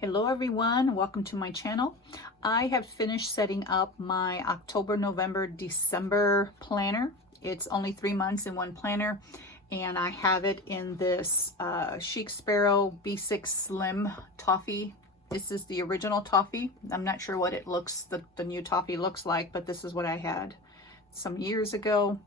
Hello everyone, welcome to my channel. I have finished setting up my October, November, December planner. It's only 3 months in one planner, and I have it in this Chic Sparrow B6 Slim Toffee. This is the original toffee. I'm not sure what it looks, the new toffee looks like, but this is what I had some years ago.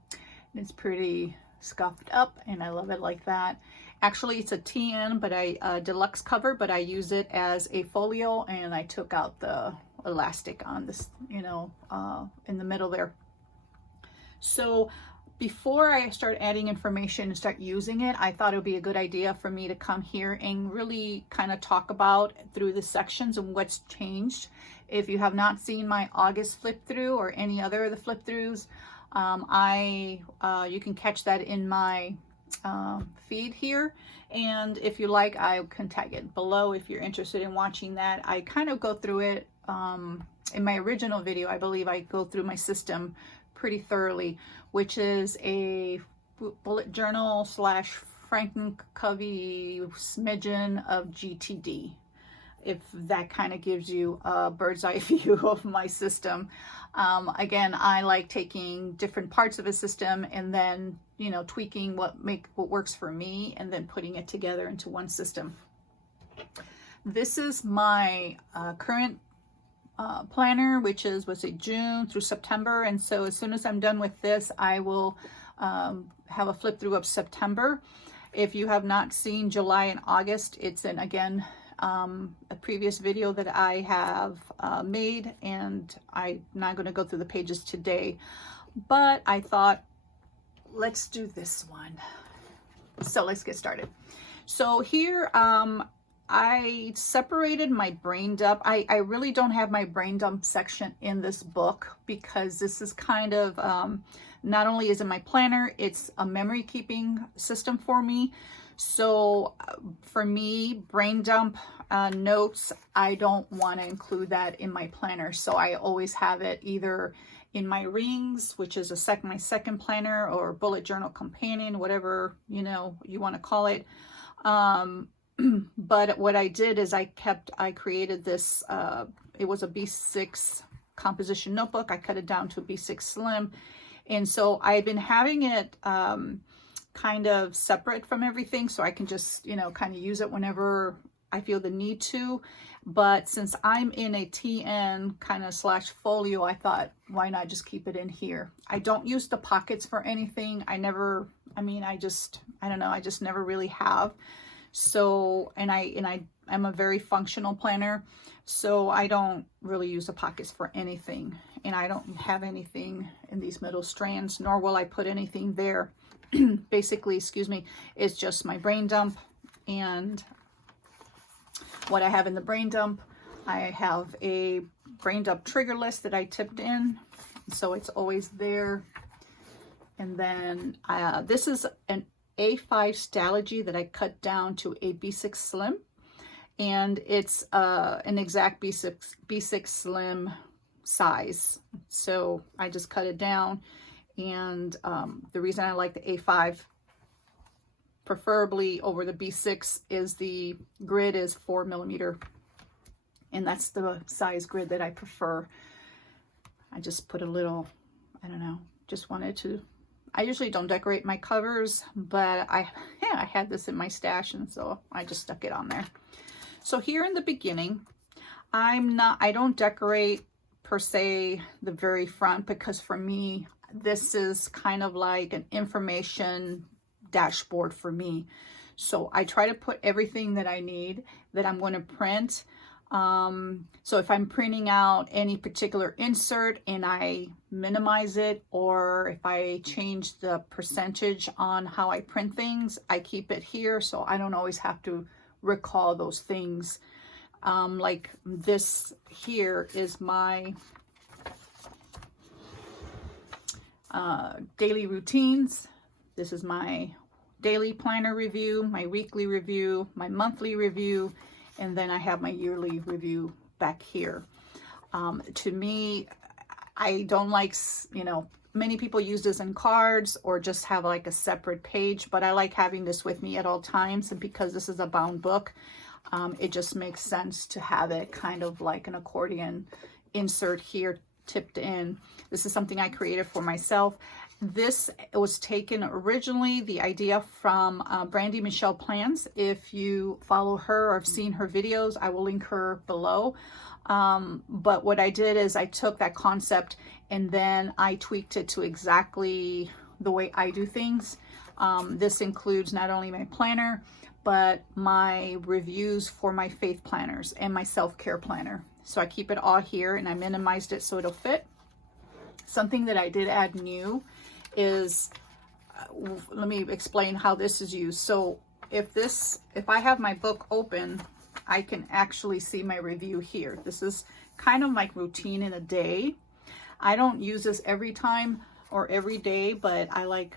It's pretty scuffed up and I love it like that. Actually, it's a TN, but deluxe cover, but I use it as a folio, and I took out the elastic on this, in the middle there. So before I start adding information and start using it, I thought it would be a good idea for me to come here and really kind of talk about through the sections and what's changed. If you have not seen my August flip through or any other of the flip throughs, you can catch that in my feed here, and if you like, I can tag it below if you're interested in watching that. I kind of go through it in my original video. I believe I go through my system pretty thoroughly, which is a bullet journal slash Franken-Covey smidgen of GTD, if that kind of gives you a bird's eye view of my system. Again, I like taking different parts of a system and then, tweaking what works for me and then putting it together into one system. This is my current planner, which is, June through September. And so as soon as I'm done with this, I will have a flip through of September. If you have not seen July and August, it's in, again, a previous video that I have made, and I'm not going to go through the pages today, but I thought, let's do this one. So let's get started. So here, I separated my brain dump. I really don't have my brain dump section in this book because this is kind of, not only is it my planner, it's a memory keeping system for me. So for me, brain dump notes, I don't want to include that in my planner. So I always have it either in my rings, which is my second planner, or bullet journal companion, whatever, you want to call it. But what I did is I created this, it was a B6 composition notebook. I cut it down to a B6 Slim. And so I've been having it, kind of separate from everything, so I can just kind of use it whenever I feel the need to. But since I'm in a TN kind of slash folio, I thought, why not just keep it in here? I don't use the pockets for anything. I don't know, I just never really have. So I'm a very functional planner, so I don't really use the pockets for anything, and I don't have anything in these middle strands, nor will I put anything there. Basically, it's just my brain dump. And what I have in the brain dump, I have a brain dump trigger list that I tipped in, so it's always there. And then this is an A5 Stalogy that I cut down to a B6 Slim, and it's an exact B6 Slim size. So I just cut it down. And the reason I like the A5 preferably over the B6 is the grid is 4mm, and that's the size grid that I prefer. I just put a little, I don't know, just wanted to, I usually don't decorate my covers, but I had this in my stash, and so I just stuck it on there. So here in the beginning, I don't decorate per se the very front, because for me, this is kind of like an information dashboard for me. So I try to put everything that I need that I'm going to print. So if I'm printing out any particular insert and I minimize it, or if I change the percentage on how I print things, I keep it here, so I don't always have to recall those things. Like this here is my daily routines. This is my daily planner review, my weekly review, my monthly review, and then I have my yearly review back here. To me, I don't like, many people use this in cards or just have like a separate page, but I like having this with me at all times. And because this is a bound book, it just makes sense to have it kind of like an accordion insert here tipped in. This is something I created for myself. This was taken originally, the idea from Brandy Michelle Plans. If you follow her or have seen her videos, I will link her below. But what I did is I took that concept and then I tweaked it to exactly the way I do things. This includes not only my planner, but my reviews for my faith planners and my self-care planner. So I keep it all here, and I minimized it so it'll fit. Something that I did add new is, let me explain how this is used. So if I have my book open, I can actually see my review here. This is kind of like routine in a day. I don't use this every time or every day, but I like,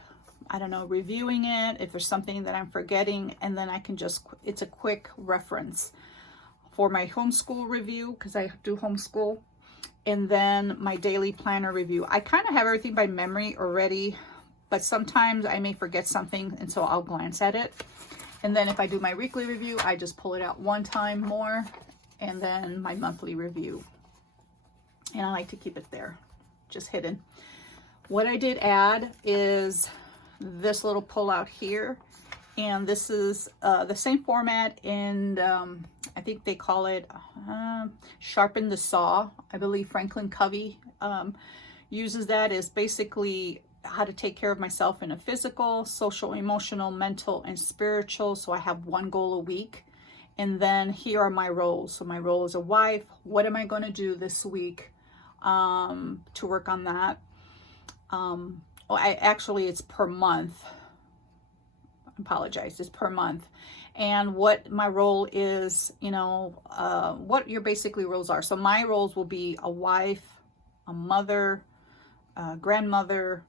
I don't know, reviewing it if there's something that I'm forgetting, and then I can just, it's a quick reference for my homeschool review, because I do homeschool, and then my daily planner review. I kind of have everything by memory already, but sometimes I may forget something, and so I'll glance at it. And then if I do my weekly review, I just pull it out one time more, and then my monthly review. And I like to keep it there, just hidden. What I did add is this little pull out here, and this is the same format, and I think they call it Sharpen the Saw. I believe Franklin Covey uses that as basically how to take care of myself in a physical, social, emotional, mental, and spiritual. So I have one goal a week. And then here are my roles. So my role as a wife, what am I going to do this week to work on that? Actually, it's per month. I apologize, it's per month. And what my role is, you know, what your basically roles are. So my roles will be a wife, a mother, a grandmother,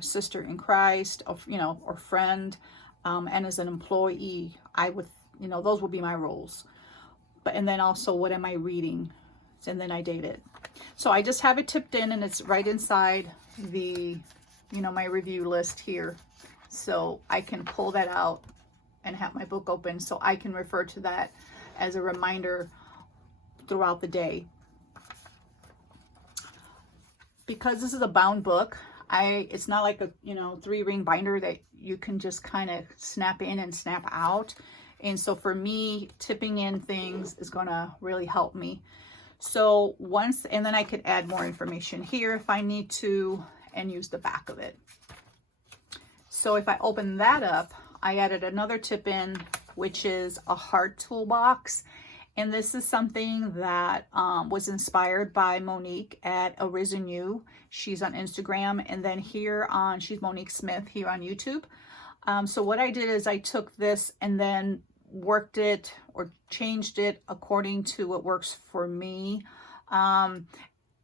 sister in Christ, or friend, and as an employee, I would, those will be my roles. And then also, what am I reading? And then I date it. So I just have it tipped in, and it's right inside the, my review list here. So I can pull that out and have my book open, so I can refer to that as a reminder throughout the day. Because this is a bound book, it's not like a 3-ring binder that you can just kind of snap in and snap out. And so for me, tipping in things is gonna really help me. So and then I could add more information here if I need to, and use the back of it. So if I open that up, I added another tip in, which is a heart toolbox. And this is something that was inspired by Monique at Arisen You. She's on Instagram. And then she's Monique Smith here on YouTube. So what I did is I took this and then worked it or changed it according to what works for me. And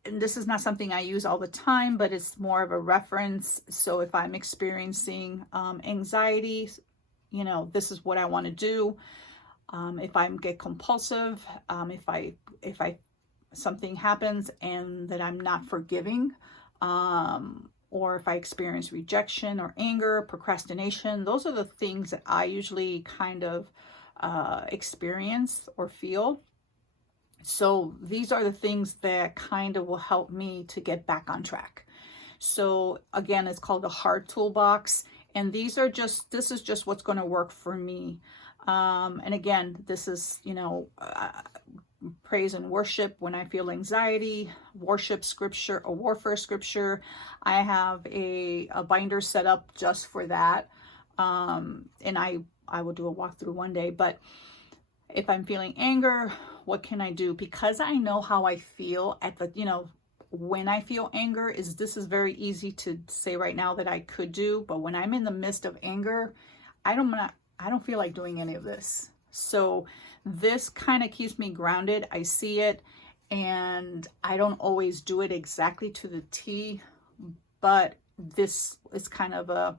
this is not something I use all the time, but it's more of a reference. So if I'm experiencing anxiety, this is what I want to do. If I get compulsive, if something happens and that I'm not forgiving, or if I experience rejection or anger, procrastination, those are the things that I usually kind of experience or feel. So these are the things that kind of will help me to get back on track. So again, it's called the Heart Toolbox. And this is just what's going to work for me. And again, this is, praise and worship when I feel anxiety, worship scripture or warfare scripture. I have a binder set up just for that. And I will do a walkthrough one day. But if I'm feeling anger, what can I do? Because I know how I feel at the, when I feel anger, this is very easy to say right now that I could do, but when I'm in the midst of anger, I don't feel like doing any of this. So this kind of keeps me grounded. I see it, and I don't always do it exactly to the T, but this is kind of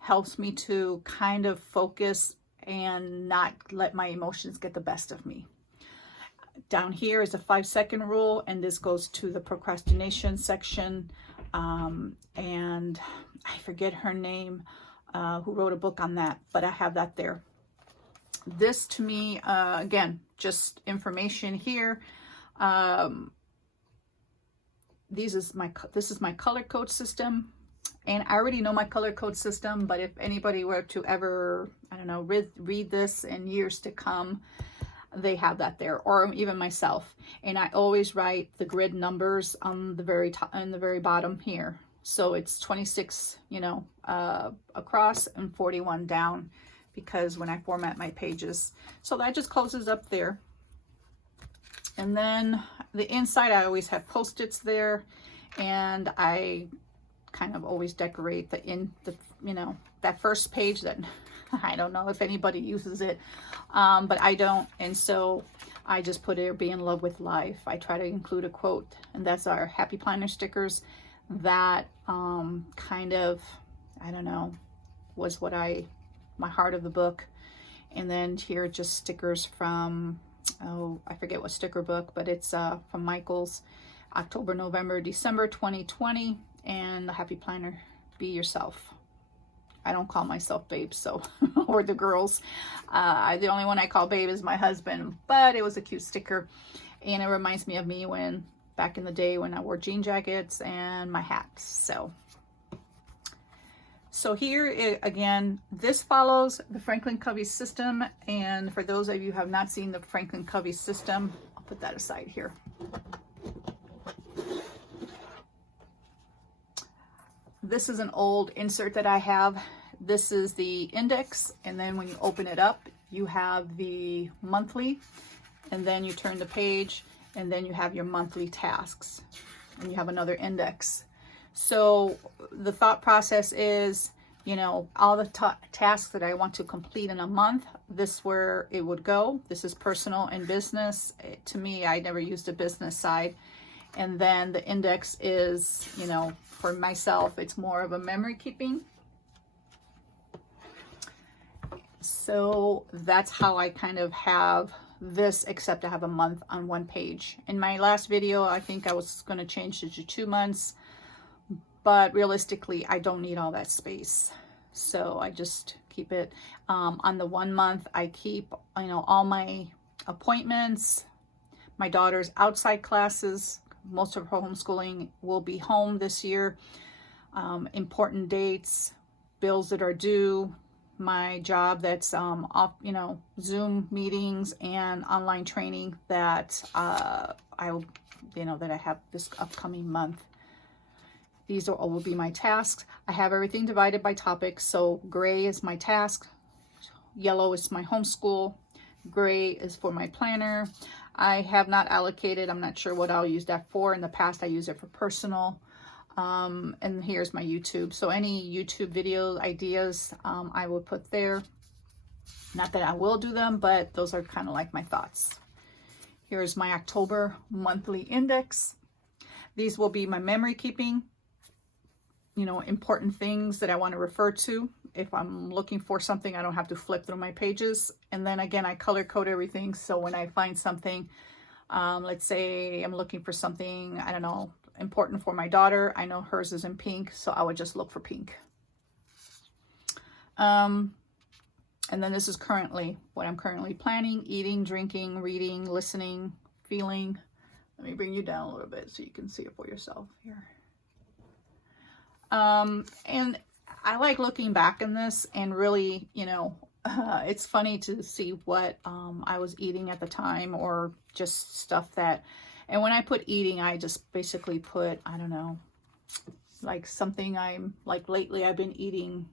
helps me to kind of focus and not let my emotions get the best of me. Down here is a 5-second rule, and this goes to the procrastination section. And I forget her name, who wrote a book on that, but I have that there. This to me, again, just information here. This is my color code system, and I already know my color code system, but if anybody were to ever, I don't know, read this in years to come, they have that there, or even myself. And I always write the grid numbers on the very top and the very bottom here. So it's 26, you know, across and 41 down, because when I format my pages. So that just closes up there. And then the inside, I always have Post-its there, and I kind of always decorate you know, that first page that I don't know if anybody uses it, but I don't. And so I just put it, be in love with life. I try to include a quote, and that's our Happy Planner stickers. That kind of, I don't know, was what my heart of the book. And then here just stickers from, oh, I forget what sticker book, but it's from Michael's, October, November, December 2020, and the Happy Planner, Be Yourself. I don't call myself babe, so, or the girls. The only one I call babe is my husband, but it was a cute sticker, and it reminds me of me when, back in the day when I wore jean jackets and my hats. So here again, this follows the Franklin Covey system. And for those of you who have not seen the Franklin Covey system, I'll put that aside here. This is an old insert that I have. This is the index, and then when you open it up, you have the monthly, and then you turn the page, and then you have your monthly tasks, and you have another index. So the thought process is, you know, all the tasks that I want to complete in a month, this is where it would go. This is personal and business. To me, I never used a business side. And then the index is, you know, for myself, it's more of a memory keeping. So that's how I kind of have this, except I have a month on one page. In my last video, I think I was going to change it to 2 months. But realistically, I don't need all that space. So I just keep it on the 1 month. I keep, you know, all my appointments, my daughter's outside classes. Most of her homeschooling will be home this year. Important dates, bills that are due, my job that's off, you know, Zoom meetings and online training that I have this upcoming month. These will be my tasks. I have everything divided by topics. So gray is my task, yellow is my homeschool, gray is for my planner. I have not allocated, I'm not sure what I'll use that for. In the past, I use it for personal. And here's my YouTube. So any YouTube video ideas, I will put there. Not that I will do them, but those are kind of like my thoughts. Here's my October monthly index. These will be my memory keeping, you know, important things that I want to refer to. If I'm looking for something, I don't have to flip through my pages. And then again, I color code everything. So when I find something, let's say I'm looking for something, I don't know, important for my daughter, I know hers is in pink, so I would just look for pink. And then this is currently what I'm currently planning: eating, drinking, reading, listening, feeling. Let me bring you down a little bit so you can see it for yourself here. And I like looking back in this, and really, you know, it's funny to see what I was eating at the time, or just stuff that, and when I put eating, I just basically put, I don't know, like something I'm, like lately I've been eating,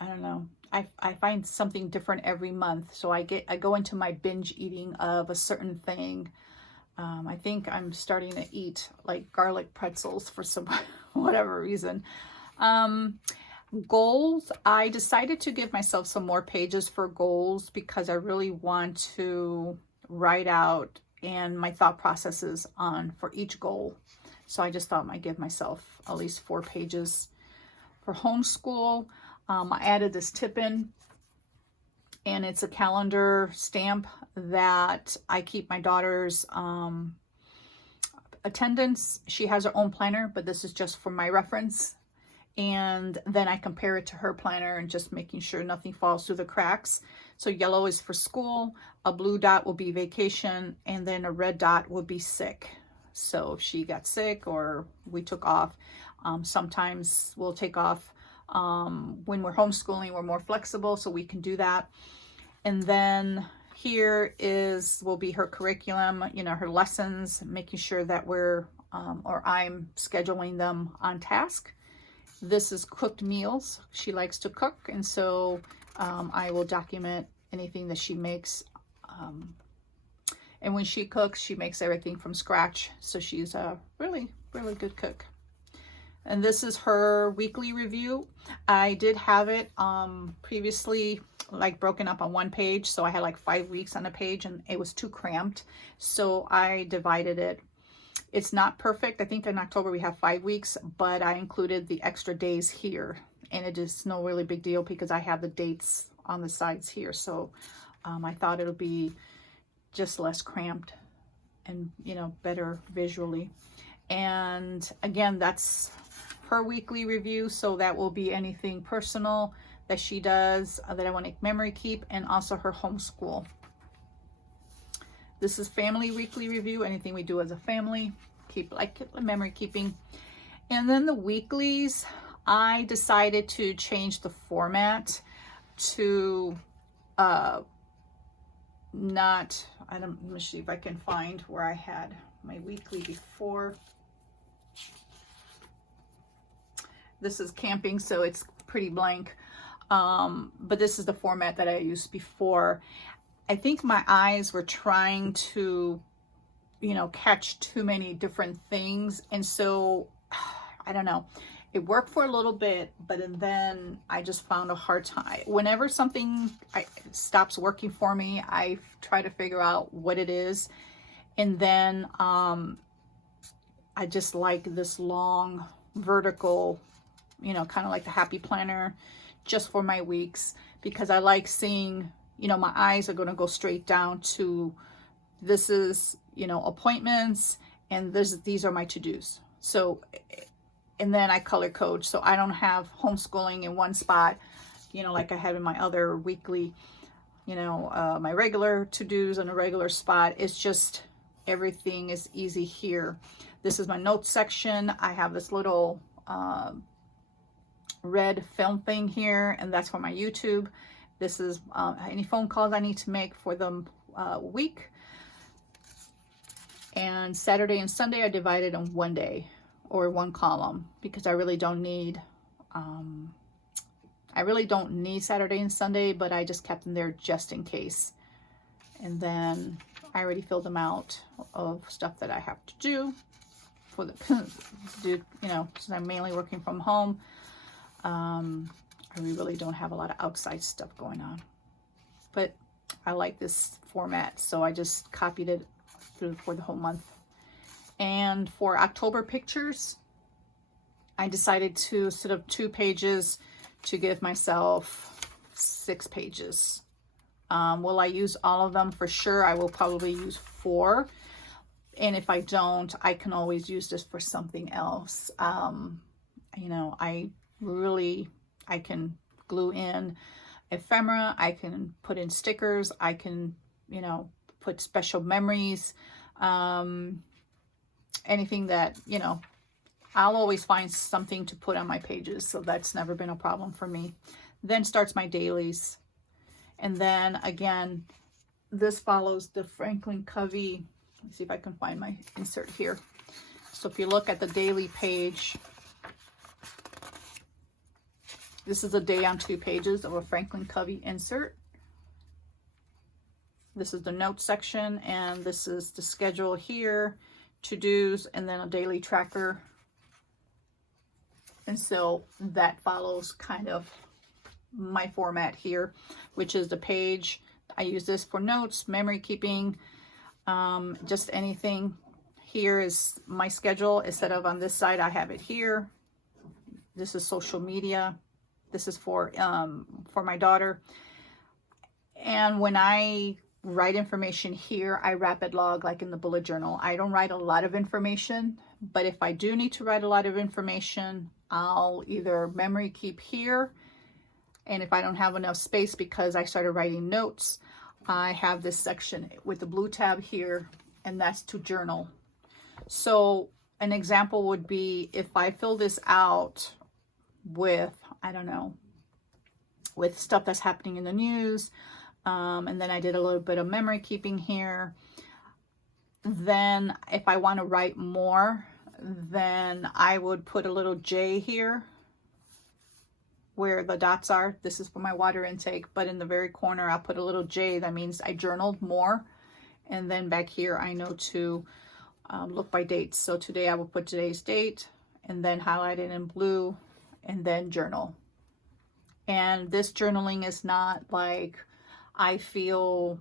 I don't know, I find something different every month. So I go into my binge eating of a certain thing. I think I'm starting to eat like garlic pretzels for some whatever reason. Goals, I decided to give myself some more pages for goals because I really want to write out and my thought processes on for each goal. So I just thought I'd give myself at least 4 pages. For homeschool, I added this tip in, and it's a calendar stamp that I keep my daughter's attendance. She has her own planner, but this is just for my reference. And then I compare it to her planner and just making sure nothing falls through the cracks. So yellow is for school, a blue dot will be vacation, and then a red dot will be sick. So if she got sick or we took off, sometimes we'll take off when we're homeschooling, we're more flexible, so we can do that. And then here will be her curriculum, you know, her lessons, making sure that we're, or I'm scheduling them on task. This is cooked meals. She likes to cook, and so I will document anything that she makes. And when she cooks, she makes everything from scratch. So she's a really, really good cook. And this is her weekly review. I did have it previously like broken up on one page. So I had like 5 weeks on a page and it was too cramped. So I divided it. It's not perfect. I think in October we have 5 weeks, but I included the extra days here. And it is no really big deal because I have the dates on the sides here. So I thought it'll be just less cramped and, you know, better visually. And again, that's her weekly review. So that will be anything personal that she does that I want to memory keep, and also her homeschool. This is family weekly review, anything we do as a family, keep like memory keeping. And then the weeklies, I decided to change the format to let me see if I can find where I had my weekly before. This is camping, so it's pretty blank. But this is the format that I used before. I think my eyes were trying to, you know, catch too many different things. And so, I don't know, it worked for a little bit, but then I just found a hard time. Whenever something stops working for me, I try to figure out what it is. And then I just like this long vertical, you know, kind of like the happy planner just for my weeks, because I like seeing, you know, my eyes are going to go straight down to, this is, you know, appointments, and these are my to-dos. So, and then I color code, so I don't have homeschooling in one spot, you know, like I have in my other weekly, you know, my regular to-dos in a regular spot. It's just, everything is easy here. This is my notes section. I have this little red film thing here, and that's for my YouTube. This is any phone calls I need to make for the week. And Saturday and Sunday I divided in one day or one column, because I really don't need Saturday and Sunday, but I just kept them there just in case. And then I already filled them out of stuff that I have to do for the you know, since I'm mainly working from home. I really don't have a lot of outside stuff going on, but I like this format, so I just copied it through for the whole month. And for October pictures, I decided to set up 2 pages to give myself 6 pages. Will I use all of them? For sure, I will probably use 4. And if I don't, I can always use this for something else. You know, I can glue in ephemera, I can put in stickers, I can, you know, put special memories, anything that, you know, I'll always find something to put on my pages, so that's never been a problem for me. Then starts my dailies. And then again, this follows the Franklin Covey. Let's see if I can find my insert here. So if you look at the daily page, this is a day on 2 pages of a Franklin Covey insert. This is the notes section, and this is the schedule here, to-dos, and then a daily tracker. And so that follows kind of my format here, which is the page. I use this for notes, memory keeping, just anything. Here is my schedule. Instead of on this side, I have it here. This is social media. This is for my daughter. And when I write information here, I rapid log like in the bullet journal. I don't write a lot of information, but if I do need to write a lot of information, I'll either memory keep here, And if I don't have enough space because I started writing notes, I have this section with the blue tab here, and that's to journal. So an example would be if I fill this out with, I don't know, with stuff that's happening in the news, and then I did a little bit of memory keeping here. Then if I want to write more, then I would put a little J here where the dots are. This is for my water intake, but in the very corner I'll put a little J. That means I journaled more. And then back here I know to look by dates. So today I will put today's date and then highlight it in blue and then journal. And this journaling is not like I feel,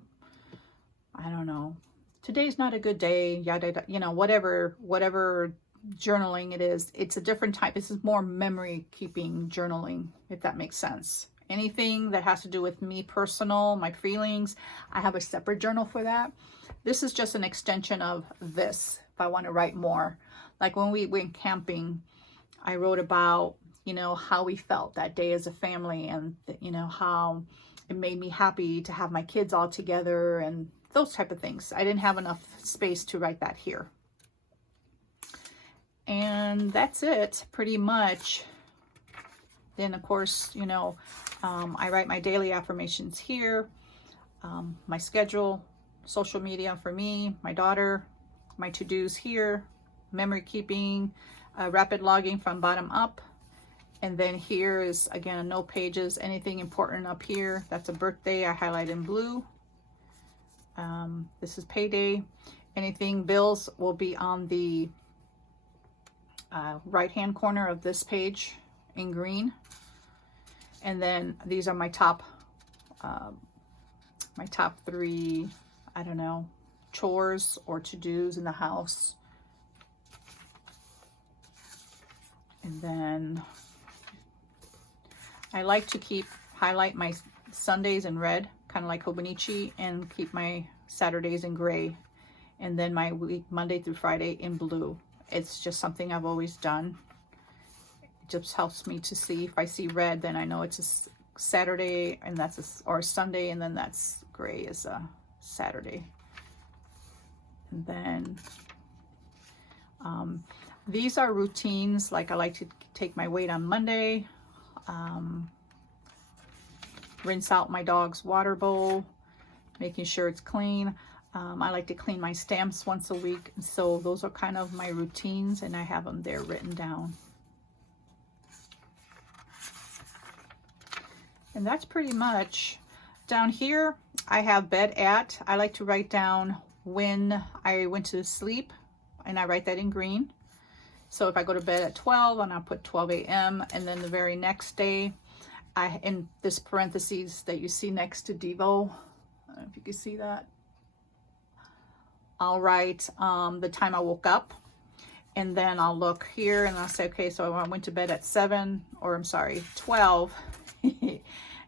I don't know, today's not a good day, yada, yada, you know, whatever journaling it is. It's a different type. This is more memory keeping journaling, if that makes sense. Anything that has to do with me personal, my feelings, I have a separate journal for that. This is just an extension of this if I want to write more. Like when we went camping, I wrote about, you know, how we felt that day as a family, and you know, how it made me happy to have my kids all together and those type of things. I didn't have enough space to write that here. And that's it pretty much. Then of course, you know, I write my daily affirmations here, my schedule, social media for me, my daughter, my to-dos here, memory keeping, rapid logging from bottom up. And then here is again no pages, anything important up here. That's a birthday, I highlight in blue. This is payday. Anything bills will be on the right hand corner of this page in green. And then these are my top 3, I don't know, chores or to-dos in the house. And then I like to highlight my Sundays in red, kind of like Hobonichi, and keep my Saturdays in gray, and then my week Monday through Friday in blue. It's just something I've always done. It just helps me to see. If I see red, then I know it's a Saturday, and that's or a Sunday, and then that's gray is a Saturday. And then these are routines. Like I like to take my weight on Monday, rinse out my dog's water bowl, making sure it's clean. I like to clean my stamps once a week. So those are kind of my routines, and I have them there written down. And that's pretty much. Down here, I have bed at. I like to write down when I went to sleep, and I write that in green. So if I go to bed at 12, and I'll put 12 a.m. And then the very next day, in this parentheses that you see next to Devo, I don't know if you can see that, I'll write the time I woke up, and then I'll look here and I'll say, okay, so I went to bed at 12,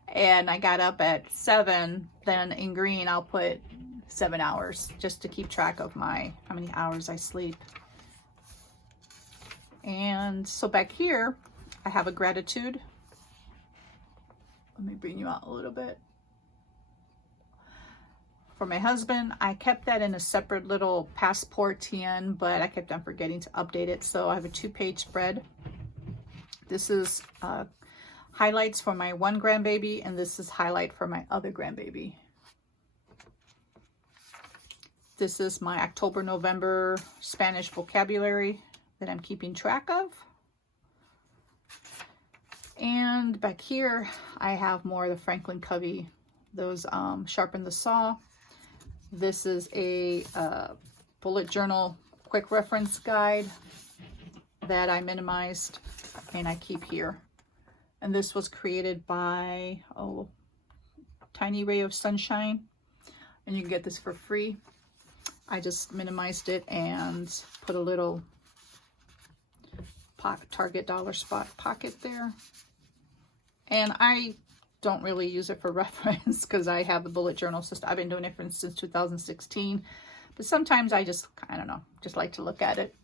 and I got up at 7, then in green I'll put 7 hours, just to keep track of how many hours I sleep. And so back here, I have a gratitude. Let me bring you out a little bit. For my husband, I kept that in a separate little passport TN, but I kept on forgetting to update it. So I have a 2-page spread. This is highlights for my one grandbaby, and this is highlight for my other grandbaby. This is my October, November Spanish vocabulary that I'm keeping track of. And back here, I have more of the Franklin Covey, those sharpen the saw. This is a bullet journal quick reference guide that I minimized and I keep here. And this was created by Tiny Ray of Sunshine, and you can get this for free. I just minimized it and put a little Target dollar spot pocket there. And I don't really use it for reference because I have a bullet journal system. I've been doing it since 2016, but sometimes I just, I don't know, just like to look at it.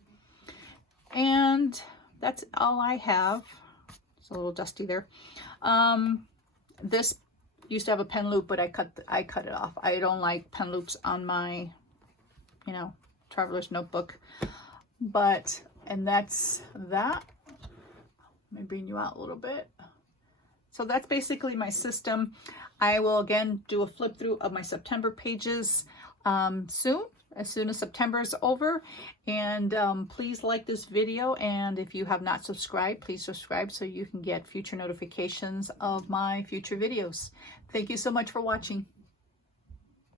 And that's all I have. It's a little dusty there. This used to have a pen loop, but I cut it off. I don't like pen loops on my, you know, traveler's notebook. But, and that's that. Let me bring you out a little bit. So that's basically my system. I will again do a flip through of my September pages soon, as soon as September is over. And please like this video, and if you have not subscribed, please subscribe so you can get future notifications of my future videos. Thank you so much for watching.